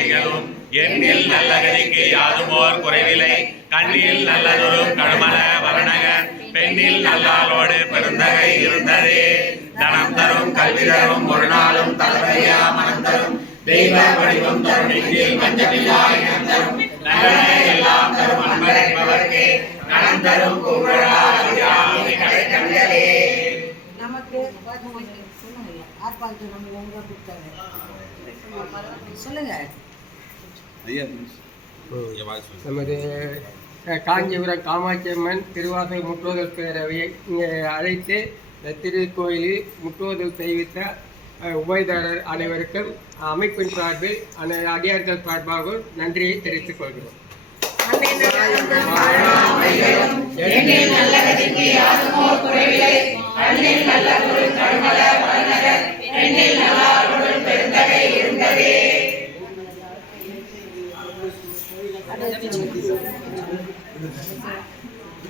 அடிகளும் எண்ணில் நல்லகதிக்கு யாதுமோர் குறைவில்லை கண்ணில் நல்லதொரும் கழுமல வரணகர் பெண்ணில் நல்லாளோடு பெருந்தகை இருந்ததே தனம் தரும் கல்வி தரும் ஒரு நாளும் தலைமையா மனம் தரும் தெய்வ வடிவம் தரும் நெஞ்சில் மஞ்சமில்லா இனம் தரும் நலனை எல்லாம் தரும் அன்பரைப்பவர்க்கே நலம் தரும் கூழாதி கடை கண்டலே நமக்கு சொல்லுங்க. நமது காஞ்சிபுரம் காமாட்சி அம்மன் திருவாசல் முற்றோதல் பேரவையை இங்கே அழைத்து இந்த திருக்கோயிலில் முற்றோதல் தெரிவித்த உபயதாரர் அனைவருக்கும் அமைப்பின் சார்பில் அடியார்கள் சார்பாக நன்றியை தெரிவித்துக் கொள்கிறோம்.